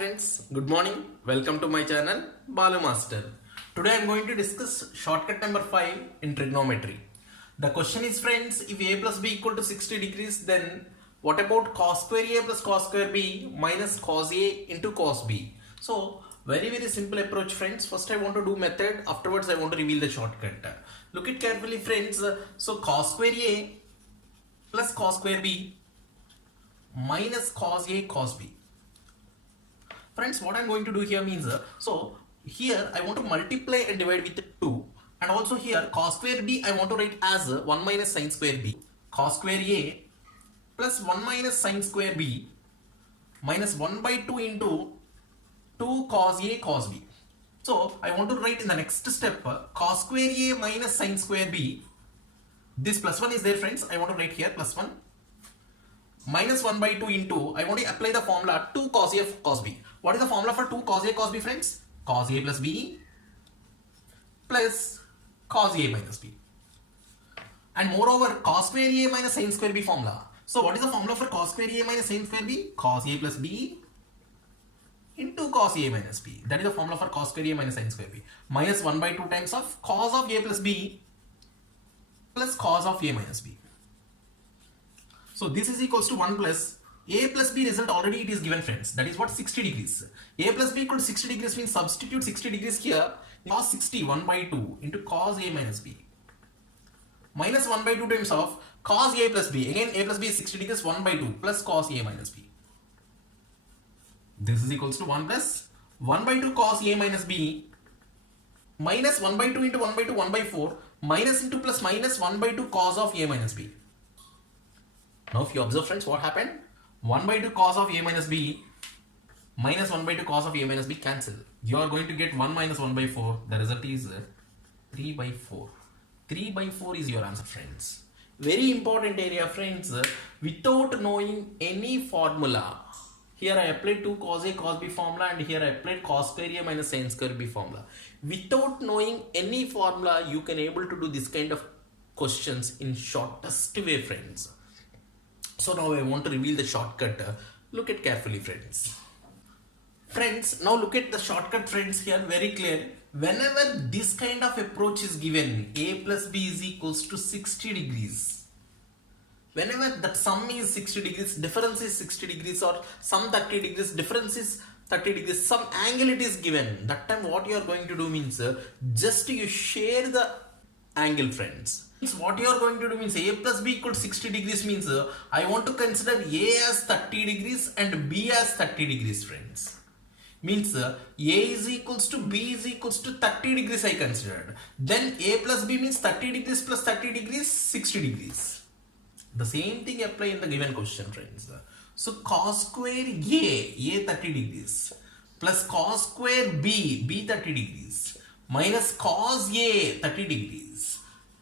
friends, good morning. Welcome to my channel Balu Master. Today I am going to discuss shortcut number 5 in trigonometry. The question is friends, if a plus b equal to 60 degrees, then what about cos square a plus cos square b minus cos a into cos b? So very simple approach friends. First I want to do method, afterwards I want to reveal the shortcut. Look it carefully friends. So cos square a plus cos square b minus cos a cos b. Friends, what I'm going to do here means, so here I want to multiply and divide with 2, and also here cos square b I want to write as 1 minus sin square b, cos square a plus 1 minus sin square b minus 1 by 2 into 2 cos a cos b. So I want to write in the next step cos square a minus sin square b. This plus 1 is there friends, I want to write here plus 1 minus 1 by 2 into, I want to apply the formula 2 cos a cos b. What is the formula for 2 cos a cos b friends? Cos a plus b plus cos a minus b. And moreover cos square a minus sin square b formula. So what is the formula for cos square a minus sin square b? Cos a plus b into cos a minus b. That is the formula for cos square a minus sin square b. Minus 1 by 2 times of cos of a plus b plus cos of a minus b. So this is equals to 1 plus a plus b result already it is given friends. That is what 60 degrees. A plus b equal to 60 degrees means substitute 60 degrees here. Cos 60 1 by 2 into cos a minus b. Minus 1 by 2 times of cos a plus b. Again a plus b is 60 degrees 1 by 2 plus cos a minus b. This is equals to 1 plus 1 by 2 cos a minus b minus 1 by 2 into 1 by 2 1 by 4 minus into plus minus 1 by 2 cos of a minus b. Now if you observe friends, what happened? 1 by 2 cos of a minus b minus 1 by 2 cos of a minus b cancel. You are going to get 1 minus 1 by 4. The result is 3 by 4. 3 by 4 is your answer friends. Very important area friends. Without knowing any formula, here I applied 2 cos a cos b formula, and here I applied cos square a minus sin square b formula. Without knowing any formula, you can able to do this kind of questions in shortest way friends. So now I want to reveal the shortcut. Look at carefully friends. Friends, now look at the shortcut friends here, very clear. Whenever this kind of approach is given, a plus b is equals to 60 degrees. Whenever that sum is 60 degrees, difference is 60 degrees, or sum 30 degrees, difference is 30 degrees, some angle it is given. That time what you are going to do means, just you share the angle friends. What you are going to do means a plus b equal to 60 degrees means I want to consider a as 30 degrees and b as 30 degrees friends. Means a is equals to b is equals to 30 degrees I considered. Then a plus b means 30 degrees plus 30 degrees 60 degrees. The same thing apply in the given question friends. So cos square a 30 degrees plus cos square b 30 degrees minus cos a 30 degrees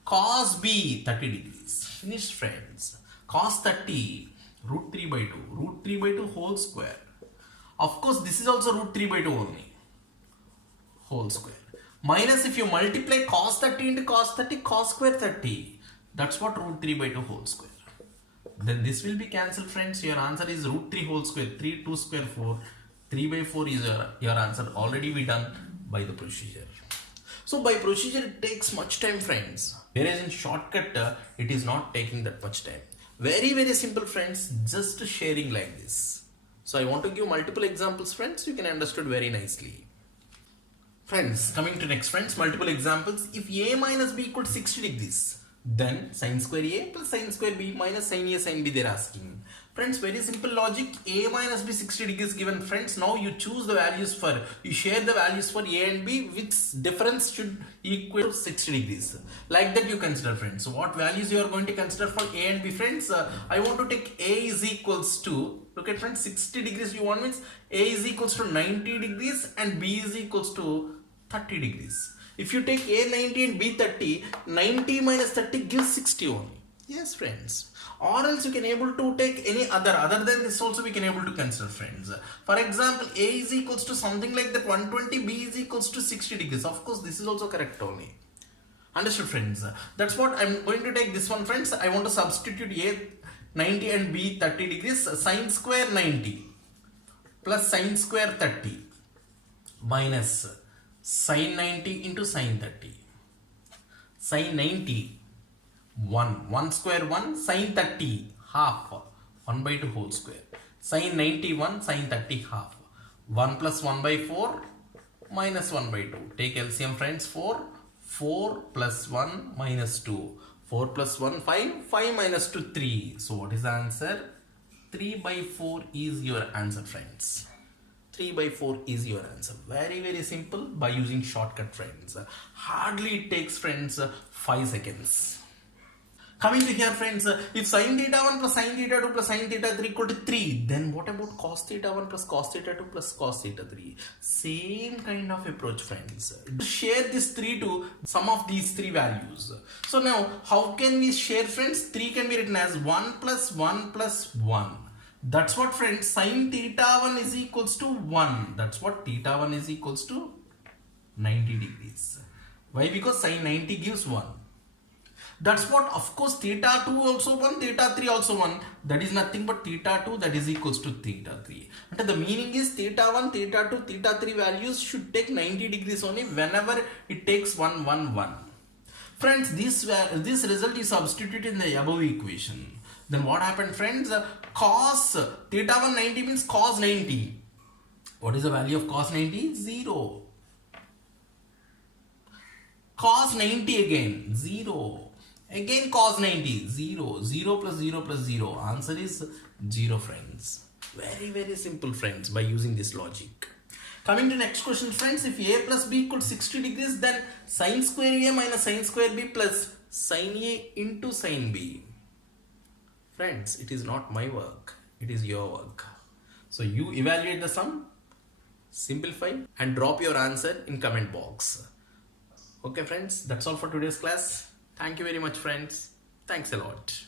cos b 30 degrees. Finished friends. Cos 30 root 3 by 2. Root 3 by 2 whole square. Of course this is also root 3 by 2 only. Whole square. Minus if you multiply cos 30 into cos 30, cos square 30. That's what root 3 by 2 whole square. Then this will be cancelled friends. Your answer is root 3 whole square. 3 2 square 4. 3 by 4 is your answer. Already be done by the procedure. So by procedure it takes much time friends. Whereas in shortcut it is not taking that much time. Very simple friends, just sharing like this. So I want to give multiple examples friends, you can understood very nicely. Friends, coming to next friends, multiple examples. If a minus b equal to 60 degrees, then sin square a plus sin square b minus sin a sin b they are asking. Friends, very simple logic. A minus b 60 degrees given friends. Now you choose the values for, you share the values for a and b, which difference should equal to 60 degrees. Like that you consider friends. So what values you are going to consider for a and b friends? I want to take a is equals to, look at friends, 60 degrees you want means a is equals to 90 degrees and b is equals to 30 degrees. If you take a 90 and b 30, 90 minus 30 gives 60 only. Yes friends. Or else you can able to take any other than this also we can able to consider friends. For example, a is equals to something like that 120, b is equals to 60 degrees. Of course this is also correct only. Understood friends? That's what I'm going to take this one friends. I want to substitute a 90 and b 30 degrees, sin square 90 plus sine square 30 minus sine 90 into sine 30. Sine 90 1 square 1, sine 30 half 1 by 2 whole square. Sine 91 sine 30 half 1 plus 1 by 4 minus 1 by 2. Take LCM friends. 4 plus 1 minus 2. 4 plus 1 5 minus 2 3. So what is the answer? 3 by 4 is your answer friends. 3 by 4 is your answer. Very simple by using shortcut friends. Hardly it takes friends 5 seconds. Coming to here friends, if sin theta 1 plus sin theta 2 plus sin theta 3 equal to 3, then what about cos theta 1 plus cos theta 2 plus cos theta 3? Same kind of approach friends. Share this 3 to some of these 3 values. So now how can we share friends? 3 can be written as 1 plus 1 plus 1. That's what friends, sin theta 1 is equals to 1. That's what theta 1 is equals to 90 degrees. Why? Because sin 90 gives 1. That's what, of course, theta 2 also 1, theta 3 also 1. That is nothing but theta 2 that is equals to theta 3. And the meaning is theta 1, theta 2, theta 3 values should take 90 degrees only whenever it takes 1, 1, 1. Friends, this result is substituted in the above equation. Then what happened friends? Cos theta 1 90 means cos 90. What is the value of cos 90? 0. Cos 90 again, 0. Again cos 90, 0. 0 plus 0 plus 0. Answer is 0 friends. Very simple friends by using this logic. Coming to next question friends, if a plus b equals 60 degrees, then sin square a minus sin square b plus sin a into sin b. Friends, it is not my work, it is your work. So you evaluate the sum, simplify and drop your answer in comment box. Okay friends, that's all for today's class. Thank you very much friends. Thanks a lot.